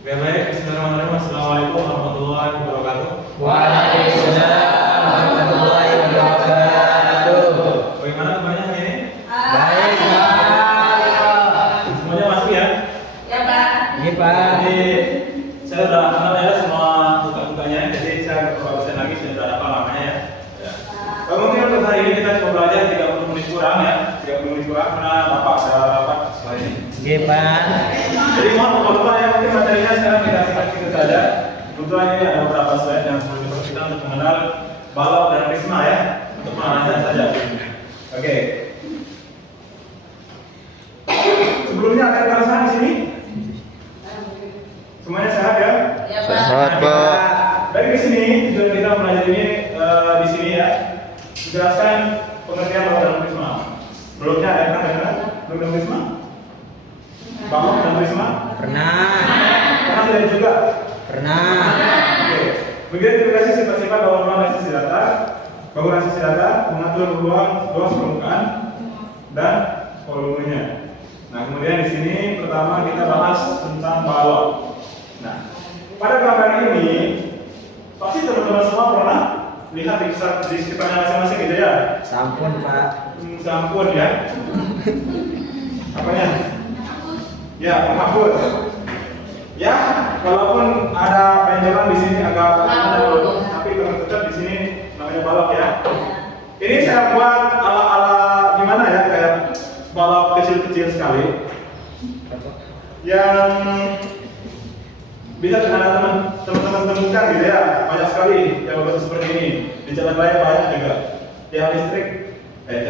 Oke, baik. Bismillahirrahmanirrahim. Assalamualaikum warahmatullahi wabarakatuh. Waalaikumsalam warahmatullahi wabarakatuh. Bagaimana kabarnya hari ini? Baik, Pak. Semuanya masuk ya? Ya, Pak. Iya, Pak. Jadi saya udah kenal ya semua buka-bukanya. Jadi saya nggak perlu absen lagi, saya udah hafal namanya ya. Mungkin untuk hari ini kita coba belajar 30 menit kurang ya. 30 menit kurang karena Bapak ada rapat setelah ini. Iya, Pak. Jadi mohon lupa ya, mungkin materinya sekarang kita singkat-singkat saja. Kebetulan ini ada beberapa slide yang perlu diperhatikan untuk mengenal balok dan prisma ya, untuk penganalisan saja. Oke. Sebelumnya ada perasaan di sini? Semuanya sehat ya? Ya, Pak. Sehat, Pak. Baik, di sini tujuan kita belajar ini di sini ya. Menjelaskan pengertian balok dan prisma. Sebelumnya ada yang pernah balok dan prisma? Balok dan prisma? Pernah. Pernah lihat juga? Pernah. Oke. Kemudian dikasih sifat-sifat bangunan sisi datar. Bangunan sisi datar mengatur ruang permukaan dan volumenya. Nah, kemudian di sini pertama kita bahas tentang balok. Nah, pada gambar ini pasti teman-teman semua pernah lihat di sekitarnya masing-masing gitu ya. Sampun, Pak. Sampun ya. Apanya? Ya, penghapus. Ya, walaupun ada benjolan di sini agak tapi tetap di sini namanya balok ya. Ini saya buat ala-ala gimana ya, kayak balok kecil-kecil sekali yang bisa teman-teman temukan gitu ya, banyak sekali yang bentuk seperti ini di jalan raya banyak juga. Yang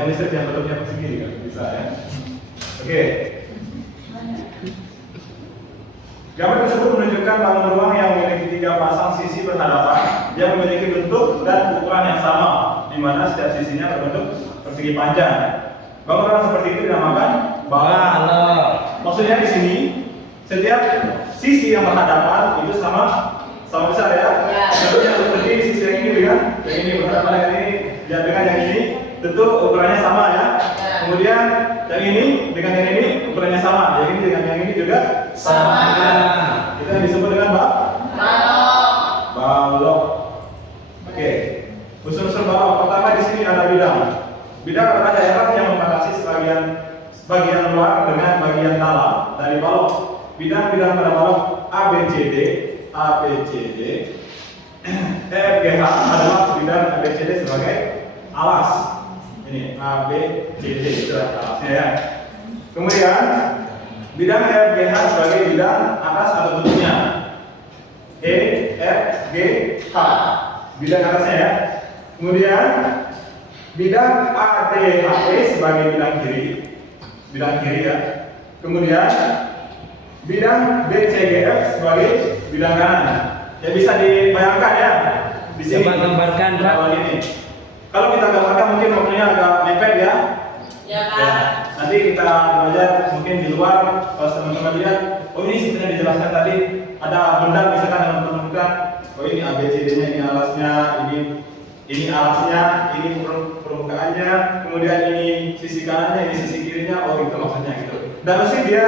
listrik yang bentuknya persegi kan bisa ya. Oke. Gambar tersebut menunjukkan bangun ruang yang memiliki 3 pasang sisi berhadapan yang memiliki bentuk dan ukuran yang sama, di mana setiap sisinya berbentuk persegi panjang. Bangunan seperti itu dinamakan balok. Maksudnya di sini setiap sisi yang berhadapan itu sama besar ya. Contohnya seperti sisi yang ini dengan yang ini berhadapan dengan ini, dan dengan yang ini tentu ukurannya sama ya. Kemudian yang ini dengan yang ini ukurannya sama, yang ini dengan yang ini juga sama. Itu yang disebut dengan balok. Oke. Unsur-unsur balok pertama di sini ada bidang. Bidang adalah daerah yang membatasi bagian luar dengan bagian dalam dari balok. Bidang-bidang pada balok ABCD, EFGH adalah bidang ABCD sebagai alas. Ini ABCD itu alasnya ya. Kemudian bidang EFGH sebagai bidang atas atau bentuknya. EFGH bidang atasnya ya. Kemudian bidang ADHE sebagai bidang kiri ya. Kemudian bidang BCGF sebagai bidang kanan. Ya bisa dibayangkan ya. Di sini Coba gambarkan, Pak. Ini. Kalau kita gambarkan mungkin waktunya agak mepet ya. Ya, Pak. Ya, nanti kita belajar mungkin di luar pas teman-teman lihat. Oh, ini sebenarnya dijelaskan tadi ada benda misalkan teman-teman buka. Oh, ini ABCD-nya, ini alasnya, ini alasnya, ini permukaannya, kemudian ini sisi kanannya, ini sisi kirinya. Oh, itu maksudnya gitu. Dan mesti dia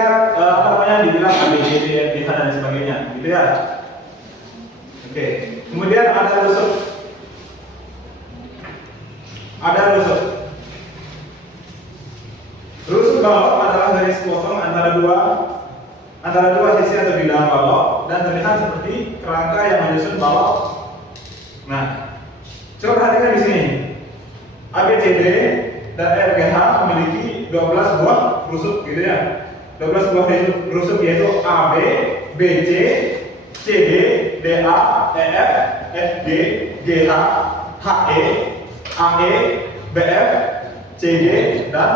dibilang ABCD, FGH dan sebagainya, gitu ya. Oke. Kemudian ada rusuk. Rusuk balok adalah garis potong antara dua sisi atau bidang balok dan terlihat seperti kerangka yang menyusun balok. Nah, coba perhatikan di sini. ABCD dan FGH memiliki 12 buah rusuk gitu ya. 12 buah rusuk yaitu AB, BC, CD, DA, EF, FG, GH, HE, AE, BF, CG dan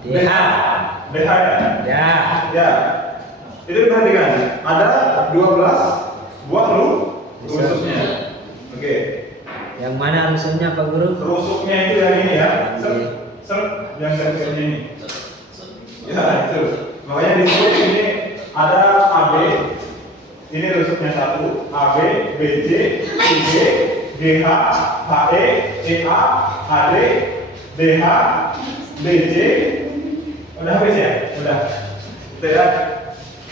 BH. BH ya. Ya. Itu diperhatikan. Ada 12 buah rusuknya. Oke. Yang mana rusuknya, Pak Guru? Rusuknya itu yang ini ya. Yang kecil ini. Ya, itu. Makanya di sini ini ada AB. Ini rusuknya 1, AB, BC, CG, GH, HE, EA, HD, DH, BC. Udah habis ya? Udah. Udah ya?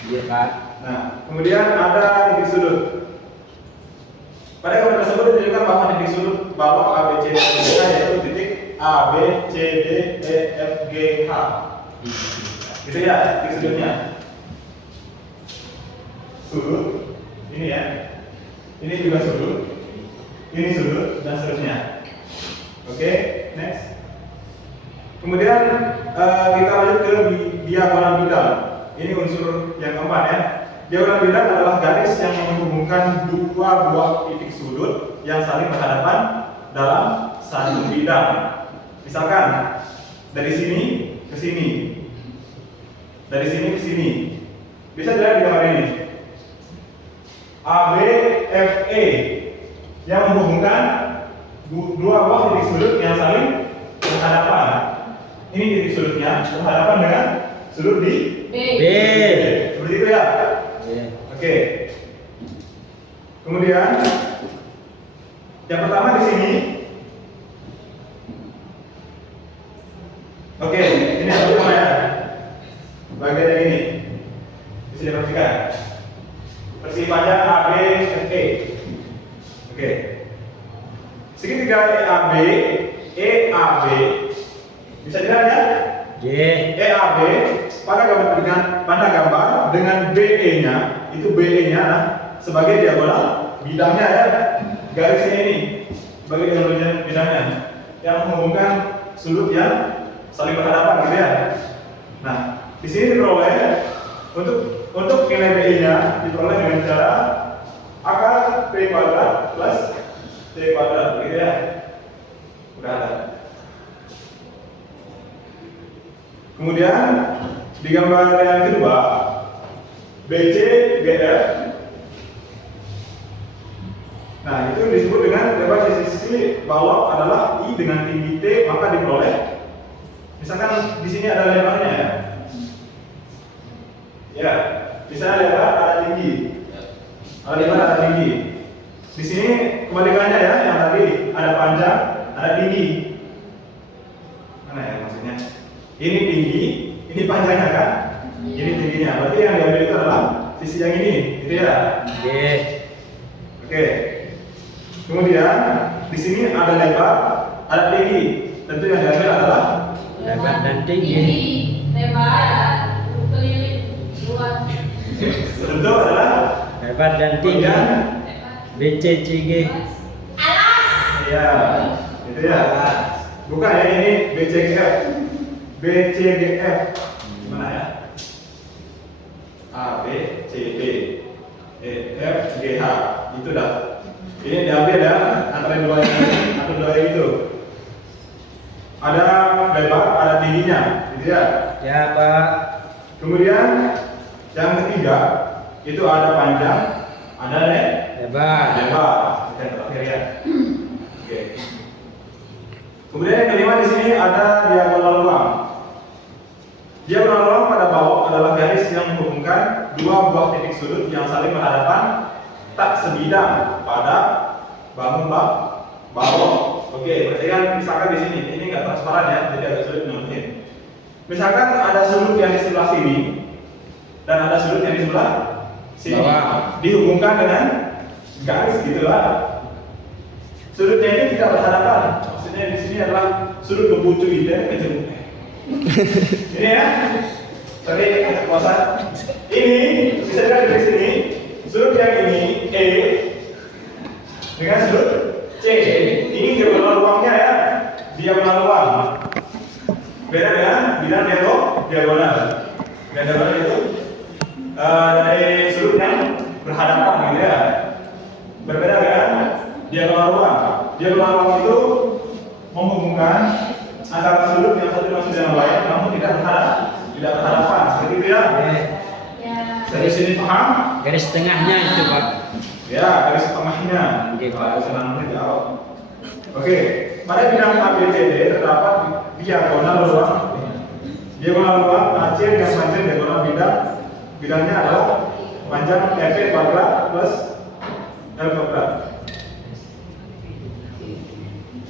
Iya, Pak. Nah, kemudian ada titik sudut. Pada gambar tersebut ditunjukkan bahwa titik sudut balok A, B, C, D, E, F, G, H yaitu titik A, B, C, D, E, F, G, H. Gitu ya, titik sudutnya. Sudut, ini ya. Ini juga sudut. Ini sudut dan seterusnya. Oke, next. Kemudian kita lanjut ke diagonal bidang. Ini unsur yang keempat ya. Diagonal bidang adalah garis yang menghubungkan dua buah titik sudut yang saling berhadapan dalam satu bidang. Misalkan dari sini ke sini, dari sini ke sini. Bisa dilihat di gambar ini. ABFE yang menghubungkan dua buah titik sudut yang saling berhadapan. Ini titik sudutnya berhadapan dengan sudut di B. seperti itu ya. Oke. Kemudian yang pertama di sini. Oke, ini yang pertama ya. Bagian yang ini bisa diperhatikan. Persegi panjang ABFE. Oke. Segitiga EAB, EAB bisa dilihat ya? EAB pada gambar dengan BE-nya, itu BE-nya sebagai diagonal bidangnya ya. Garisnya ini sebagai diagonal bidangnya yang menghubungkan sudut yang saling berhadapan gitu ya. Nah, di sini diperoleh untuk nilai BE-nya diperoleh dengan cara akar P kuadrat plus T kuadrat gitu ya. Udah ada. Kemudian di gambar yang kedua BC GF. Nah, itu disebut dengan lebar sisi balok adalah I dengan tinggi T, maka diperoleh. Misalkan di sini ada lebarnya ya. Ya, bisa lebar ada tinggi. Ada lebar ada tinggi. Di sini kebalikannya ya, yang tadi ada panjang, ada tinggi. Mana ya maksudnya? Ini tinggi, ini panjangnya kan? Ini tingginya. Berarti yang diambil itu adalah sisi yang ini, gitu ya? Oke. Kemudian di sini ada lebar, ada tinggi. Tentu yang diambil adalah lebar dan tinggi. Lebar, keliling, luas. tentu adalah Lebar dan tinggi. BCCG. Alas. Iya, itu ya. Bukan ya, ini BCGF. BCGF. Gimana ya? A, B, C, D, E, F, G, H. Itu dah. Ini diambil ya antara dua yang atau dua yang itu. Ada lebar, ada tingginya, gitu ya. Ya, Pak. Kemudian yang ketiga itu ada panjang, ada Lebar. lebar. Yang terakhir ya. Oke. Kemudian yang kelima di sini ada diagonal luang. Diagonal luang pada balok adalah garis yang menghubungkan dua buah titik sudut yang saling berhadapan tak sebidang pada bangun balok. Oke, berarti kan misalkan di sini ini nggak transparan ya, jadi agak sulit menentuin. Misalkan ada sudut yang di sebelah sini dan ada sudut yang di sebelah sini, dihubungkan dengan garis gitulah. Sudutnya ini tidak berhadapan. Maksudnya di sini adalah sudut berbucu ide kejauhan. Ini ya. Sorry, agak kuasa. Ini bisa dilihat dari sini. Sudut yang ini E dengan sudut C. Ini diagonal luangnya ya. Diagonal luang. Beda dengan bidang diagonal. Dan diagonal itu dari sudut yang berhadapan gitu ya. Berbeda dengan diagonal luang. Diagonal luang itu menghubungkan antara sudut yang satu dengan sudut yang lain, namun tidak berhadapan. Seperti itu ya. Dari sini paham? Garis tengahnya itu, Pak. Ya, garis tengahnya. Oke, Pak. Senang menjawab. Oke, pada bidang ABCD terdapat diagonal luang. Diagonal luang AC dengan panjang diagonal bidangnya adalah panjang F kuadrat plus L kuadrat.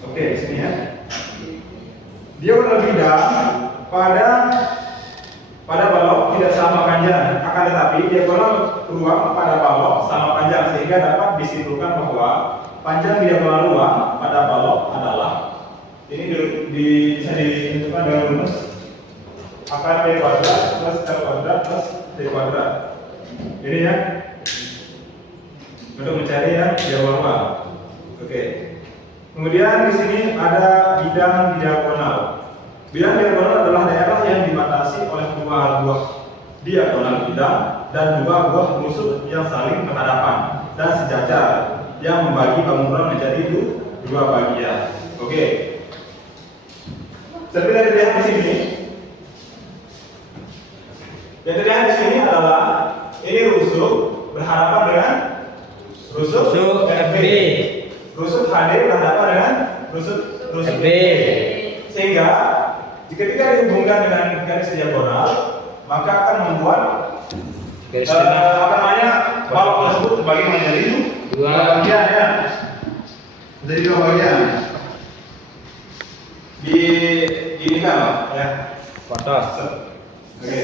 Oke, di sini ya. Diagonal bidang pada balok tidak sama panjang, akan tetapi diagonal ruang pada balok sama panjang, sehingga dapat disimpulkan bahwa panjang diagonal ruang pada balok adalah ini bisa ditentukan dengan rumus akar P kuadrat plus L kuadrat plus T kuadrat. Ini ya, untuk mencari yang diagonal ruang. Oke. Kemudian di sini ada bidang diagonal. Bidang diagonal adalah daerah yang dibatasi oleh dua buah diagonal bidang dan dua buah musuh yang saling berhadapan dan sejajar yang membagi bangunan menjadi dua bagian. Oke. Seperti yang dilihat di sini. Yang terlihat di sini adalah ini rusuk berhadapan dengan rusuk FB. Rusuk HD berhadapan dengan rusuk FB. Sehingga jika dihubungkan dengan garis diagonal, maka akan membuat garis tengah balok tersebut terbagi menjadi dua bagian ya. Menjadi dua bagian. Di ini kan ya. foto. Oke.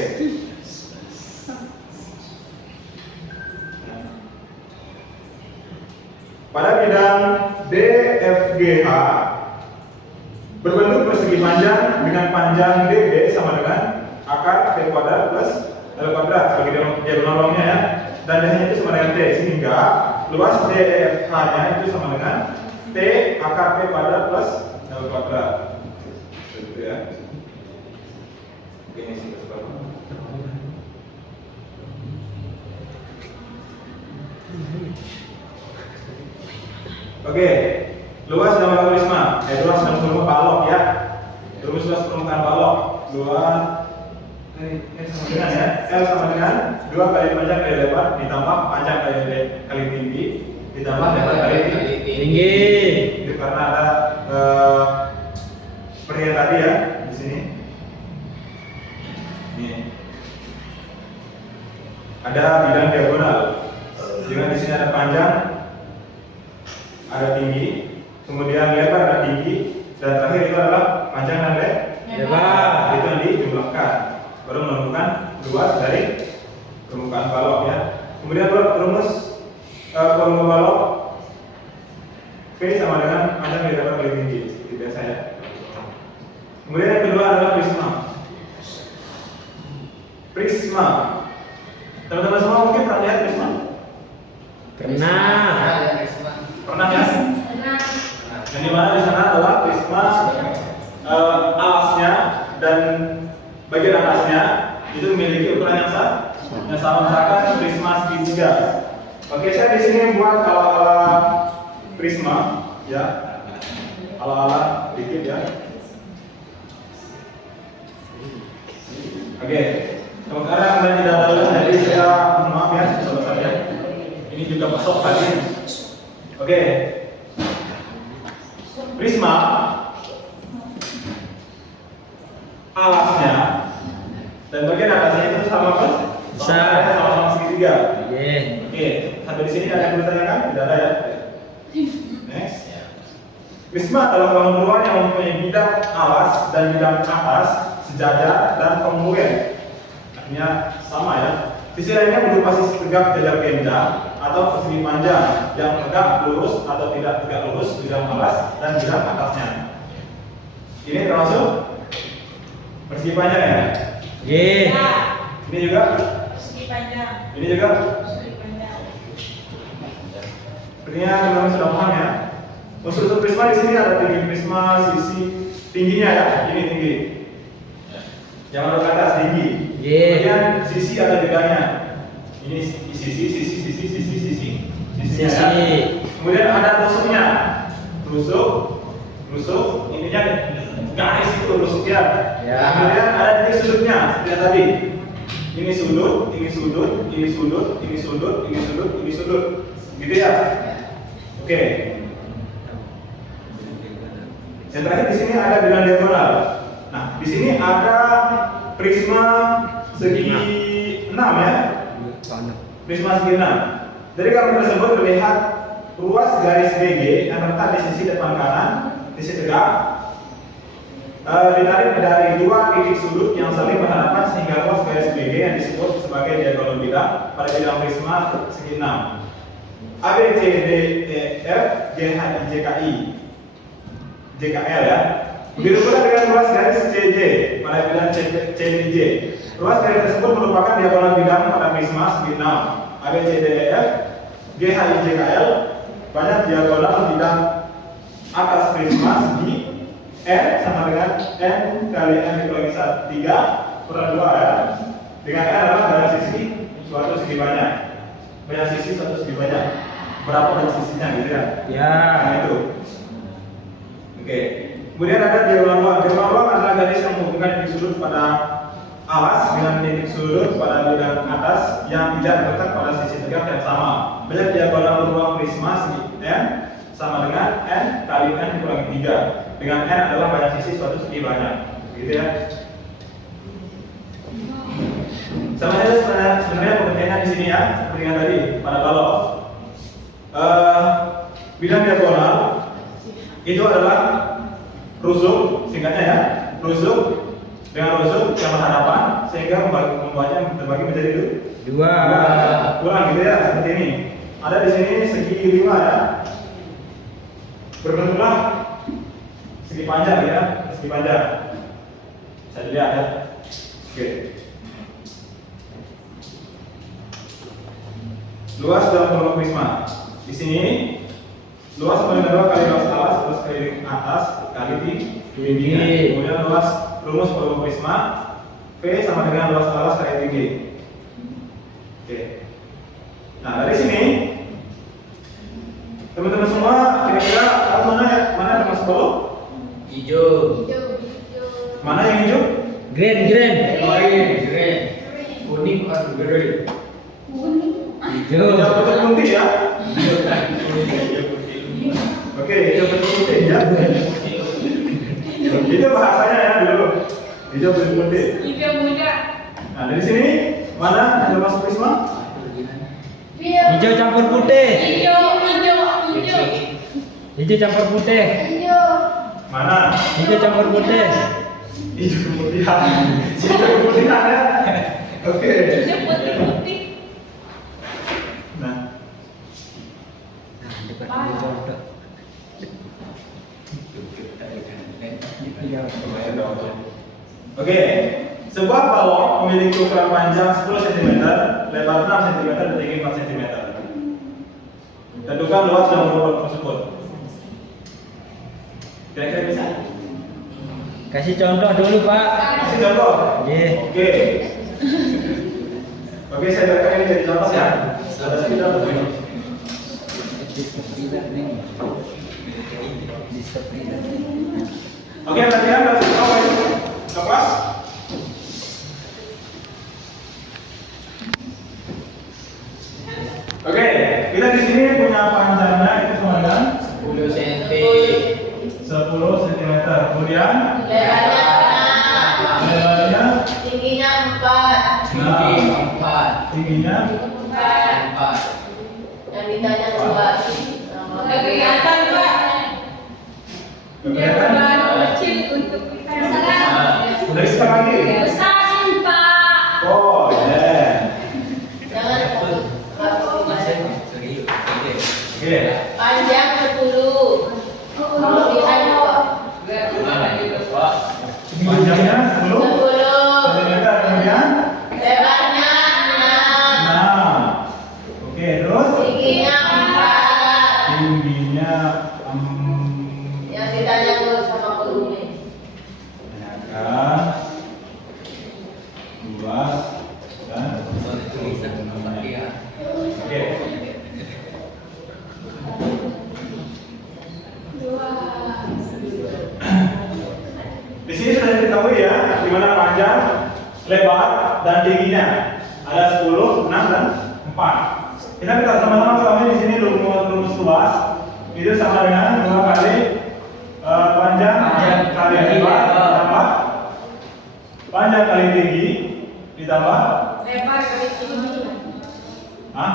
Pada bidang DFGH berbentuk persegi panjang dengan panjang DB sama dengan akar P kuadrat plus L kuadrat sebagai diagonal ruangnya ya, dan D-nya itu sama dengan T, sehingga luas DFH-nya itu sama dengan T akar P kuadrat plus L kuadrat. Gitu ya. Oke, ini sih seperti Oke, luas dalam algoritma, luas dalam volume balok ya. Luas permukaan balok, luas sama dengan ya, L sama dengan 2 kali panjang kali lebar ditambah panjang kali tinggi ditambah lebar kali tinggi. Itu karena ada seperti yang tadi ya di sini. Ini ada bidang diagonal, dengan di sini ada panjang, ada tinggi, kemudian lebar ada tinggi, dan terakhir itu adalah panjang dan lebar. Itu yang dijumlahkan baru menemukan luas dari permukaan balok ya. Kemudian rumus volume balok V sama dengan panjang kali lebar kali tinggi seperti biasa ya. Kemudian yang kedua adalah prisma. Prisma. Teman-teman semua mungkin pernah lihat prisma? Pernah ya? Yang dimana di sana adalah prisma alasnya dan bagian atasnya itu memiliki ukuran yang sama, misalkan prisma segitiga. Oke, saya di sini buat ala-ala prisma ya, ala-ala dikit ya. Oke, sekarang dan tidak ada jadi saya maaf ya, sobat saya. Ini juga masuk tadi. Oke, prisma alasnya dan bagian atasnya itu sama kan? Sama segitiga. Oke, sampai di sini ada yang perlu ditanyakan? Tidak ada ya? Next. Prisma adalah bangun ruang yang mempunyai bidang alas dan bidang atas sejajar dan kongruen. Artinya sama ya. Sisi lainnya berupa sisi tegak jajar ganda atau persegi panjang yang tegak lurus atau tidak tegak lurus bidang alas dan bidang atasnya. Ini termasuk persegi panjang ya? Ini juga Persegi panjang. Ini juga Persegi panjang. sepertinya teman-teman sudah paham ya. Untuk prisma di sini ada tinggi prisma, sisi tingginya ya, ini tinggi. Yang menurut ke atas tinggi. Kemudian sisi ada bedanya. Ini sisi. Ya. Kemudian ada tusuknya. Tusuk, ininya garis itu tusuknya. Ya. Kemudian ada titik sudutnya, seperti yang tadi. Ini sudut, ini sudut, ini sudut, ini sudut, ini sudut, ini sudut. Gitu ya. Oke. Yang terakhir di sini ada bidang diagonal. Nah, di sini ada prisma segi 6 ya. Prisma segi 6. Dari gambar tersebut terlihat ruas garis BG yang terletak di sisi depan kanan, sisi tegak, ditarik dari dua titik sudut yang saling berhadapan sehingga luas garis BG yang disebut sebagai diagonal bidang pada bidang prisma segi 6. AB, CD, E, F, G, H, I, J, K, I, JKL ya. Begitu pula dengan luas garis CJ pada bidang CDJ. Luas garis tersebut merupakan diagonal bidang pada prisma segi 6. AB, CD, E, F, G, H, I, J, K, L banyak diagonal bidang atas prisma segi N sama dengan N kali N dikurangi 3 kurang 2 ya. Dengan N adalah banyak sisi suatu segi banyak. Banyak sisi suatu segi banyak. Berapa banyak sisinya gitu ya? Ya. Nah itu. Oke. Kemudian ada diagonal luar. Diagonal luar adalah garis yang menghubungkan titik sudut pada alas dengan titik sudut pada bidang atas yang tidak terletak pada sisi tegak yang sama. Banyak diagonal ruang prisma segi N sama dengan N kali N dikurangi 3. Dengan N adalah banyak sisi suatu segi banyak, gitu ya. Sama saja sebenarnya pengertiannya di sini ya, seperti yang tadi pada balok. Bidang diagonal itu adalah rusuk, singkatnya ya, rusuk dengan rusuk yang berhadapan sehingga membuatnya terbagi menjadi Dua. Ulang gitu ya, seperti ini. Ada di sini segi 5 ya. Berbentuklah segi panjang ya, segi panjang. Bisa dilihat ya. Oke. Luas dalam kolom prisma. Di sini luas paling dua kali luas alas plus kali atas kali tinggi. Kemudian luas rumus kolom prisma P sama dengan luas alas kali tinggi. Oke. Nah dari sini teman-teman semua kira-kira mana yang masuk kolom? Hijau. Mana yang hijau? Green. Green. Kuning atau green? Hijau betul putih ya. Oke, hijau betul putih ya. Itu bahasanya ya dulu. Hijau betul putih. Hijau muda. Nah dari sini mana yang masuk prisma? Hijau campur putih. Hijau. Hijau campur putih. Mana? Hijau campur putih. Hijau keputihan. Hijau keputihan ya. Oke. Hijau putih. Nah, oke. Sebuah balok memiliki ukuran panjang 10 cm, lebar 6 cm, dan tinggi 4 cm. Tentukan luas dan bobot tersebut. Kira-kira bisa? Kasih contoh dulu, Pak. Kasih contoh. Ye. Oke. Oke, saya berikan ini jadi contoh ya. Ada sekitar begini. Oke, latihan dari apa itu? Lepas. Oke, kita di sini punya panjangnya itu sama dengan 10 cm. 10 cm. Kemudian Lebarnya lebarnya tingginya 4. tingginya 4. Yang ditanya luas. Udah kelihatan, Pak. Dia kelihatan? terlalu kecil untuk kita. Udah bisa lagi. Besarin, Pak. Oh, ya. Jangan Oke. panjang 10. Kemudian Panjangnya 10 cm. Kemudian lebarnya 6. Oke, terus 6. Tingginya 4. tingginya Yang ditanya tuh sama gurunya. tanyakan luas dan oke. Di sini sudah diketahui ya, di mana panjang, lebar, dan tingginya. Ada 10, 6, dan 4. Kita sama-sama ketahui di sini rumus luas itu sama dengan 2 kali panjang kali lebar ditambah panjang kali tinggi ditambah Lebar kali tinggi. Hah?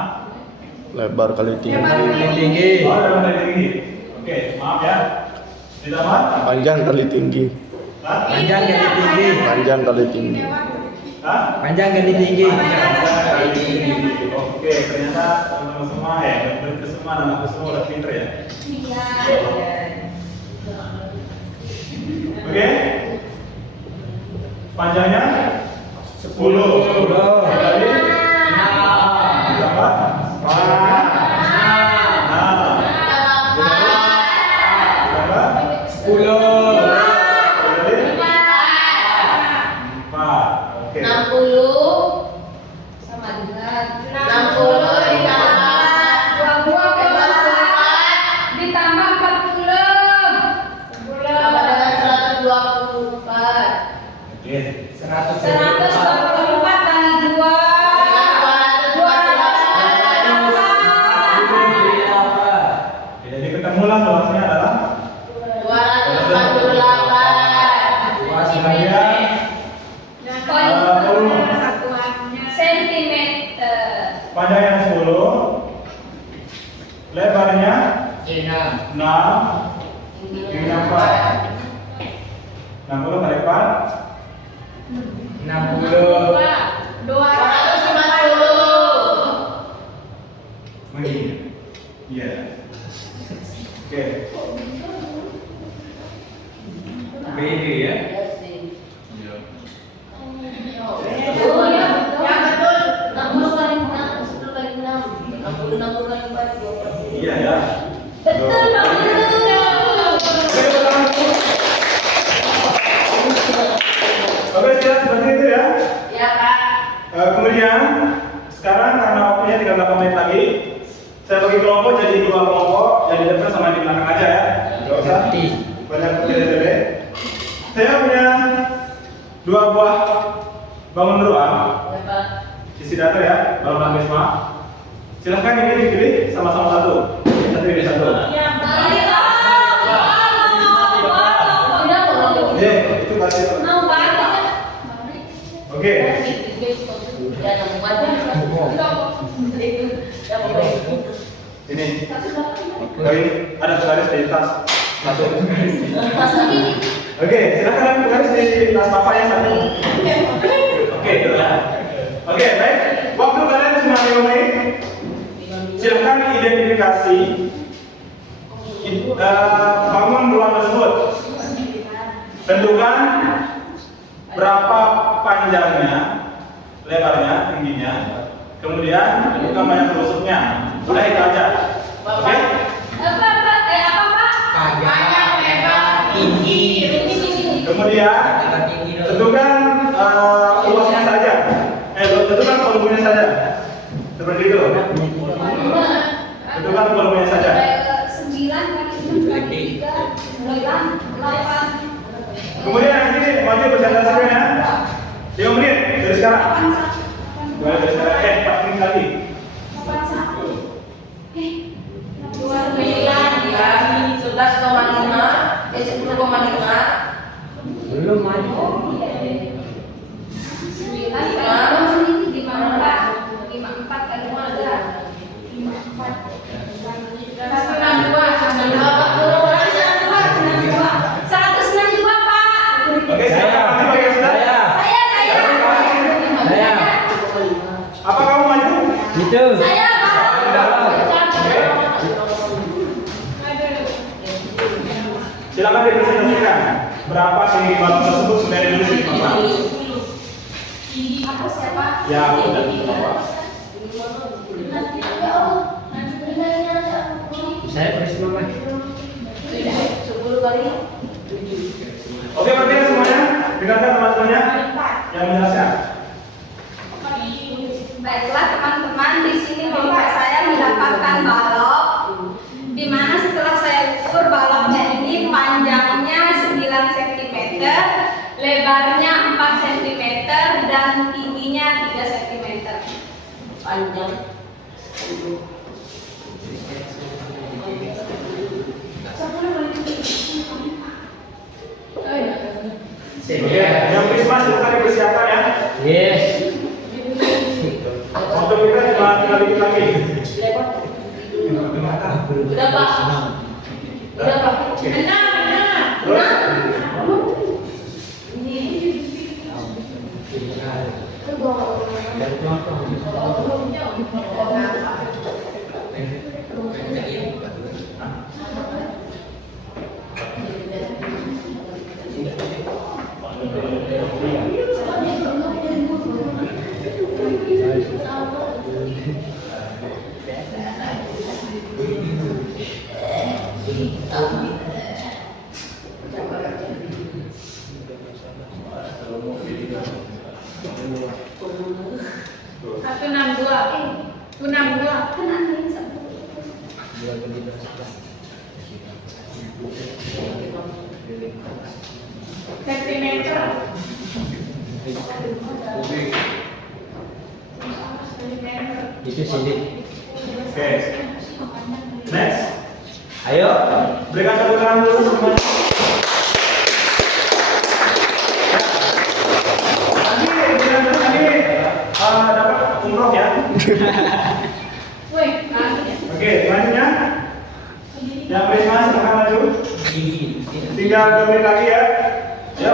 Lebar kali tinggi. Lebar kali Tinggi. Oh, lebar kali tinggi. Oke, maaf ya. Ditambah Panjang kali tinggi. Hah? Panjang kali tinggi. Panjang kali tinggi. Hah? Panjang kali tinggi. Oke, ternyata teman-teman semua ya, benar-benar semua anak semua udah pinter ya. Oke, panjangnya 10. Berarti berapa? 4. 60 Sama dengan 60 ditambah 40. sama dengan 124. Oke. 124 kali 2. 200. Jadi ketemulah luasnya adalah 248. luasnya Sentimeter. panjangnya 10, lebarnya 6, tingginya 4. 60 kali 4 60. 250. begini. Iya. Oke. BD ya. Iya. Yang betul 60 kali 6, 10 kali 6, 60 kali 4, 20. Iya ya. Betul Pak Guru. Oke, sudah seperti itu ya. Ya, Kak. Kemudian sekarang karena waktunya tinggal 8 menit lagi, saya bagi kelompok jadi 2 kelompok, yang di depan sama di belakang aja ya. Gak usah banyak beda-beda. Saya punya 2 buah bangun ruang, Ya, Pak. isi data ya, dalam Magnesma. Silahkan ini dipilih sama-sama satu. Satu pilih satu. Oke, itu kasih. Oke. Ya, nomor Ini. Oke, ada garis di tas. Satu. Oke, silakan garis di tas Bapak yang satu. Oke, itu ya. Oke, baik. Waktu kalian cuma 5 menit. Silakan identifikasi bangun ruang tersebut. Tentukan berapa panjangnya, lebarnya, tingginya. Kemudian tentukan banyak rusuknya. Udah itu aja. Oke? Apa Pak? Panjang, lebar, tinggi. Kemudian tentukan luasnya saja. Tentukan volumenya saja. Seperti itu. Tentukan volumenya saja. 9 kali 3, 8. Kemudian nanti maju presentasikan ya. 5 menit dari sekarang. Mulai dari sekarang. 4 menit lagi. 10,5. Belum maju. 9 kali 54 kali 3. 162 Pak. Oke, silakan maju bagi yang sudah. Saya. Apa kamu maju? Gitu. Saya Pak. Silakan dipresentasikan berapa tinggi balon tersebut sudah ditulis di papan. Aku siapa? Ya, aku dan Bapak. Saya Prisma Mas. 10 kali. Oke, berarti semuanya dengarkan teman-temannya yang menjelaskan. Baiklah teman-teman, di sini Bapak saya mendapatkan balok, di mana setelah saya ukur baloknya ini panjangnya 9 cm, lebarnya 4 cm, dan tingginya 3 cm. Panjang. Oke, yang Prisma silakan dipersiapkan ya. Yes. Waktu kita cuma tinggal dikit lagi. Udah, Pak. Udah, Pak. Oke. Benar. Terus? Sentimeter. Itu sini. Oke. Next. Ayo. Berikan tepuk tangan dulu semuanya. Tadi dapat umroh ya. Wih, Oke, selanjutnya yang Prisma silahkan maju. Tinggal 2 menit lagi ya. Ya.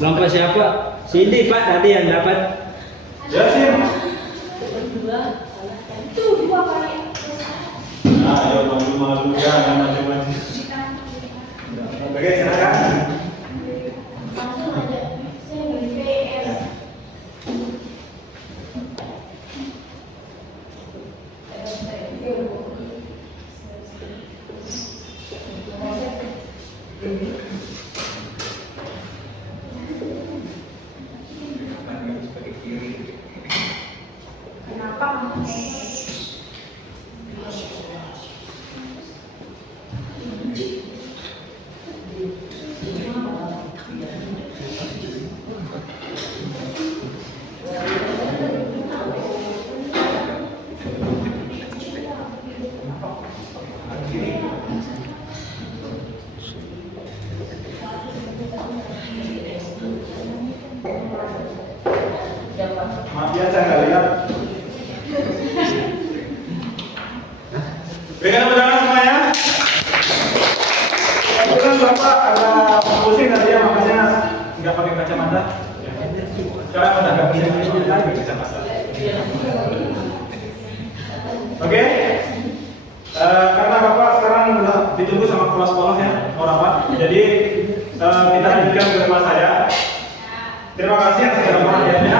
Lompat siapa? Cindy Pak tadi yang dapat. Ya sih. itu 2 kali. Nah, ayo maju jangan maju. Oke, silakan. Langsung aja. Saya beli PS. Kenapa kamu Maaf ya, saya nggak lihat. Berikan tepuk tangan semuanya. Kebetulan Bapak agak pusing tadi ya, makanya nggak pakai kacamata. Sekarang udah nggak bisa pakai kacamata. Oke. Karena Bapak sekarang udah ditunggu sama kepala sekolah ya, orang Pak. Jadi kita lanjutkan ke tempat saya. Terima kasih atas perhatiannya.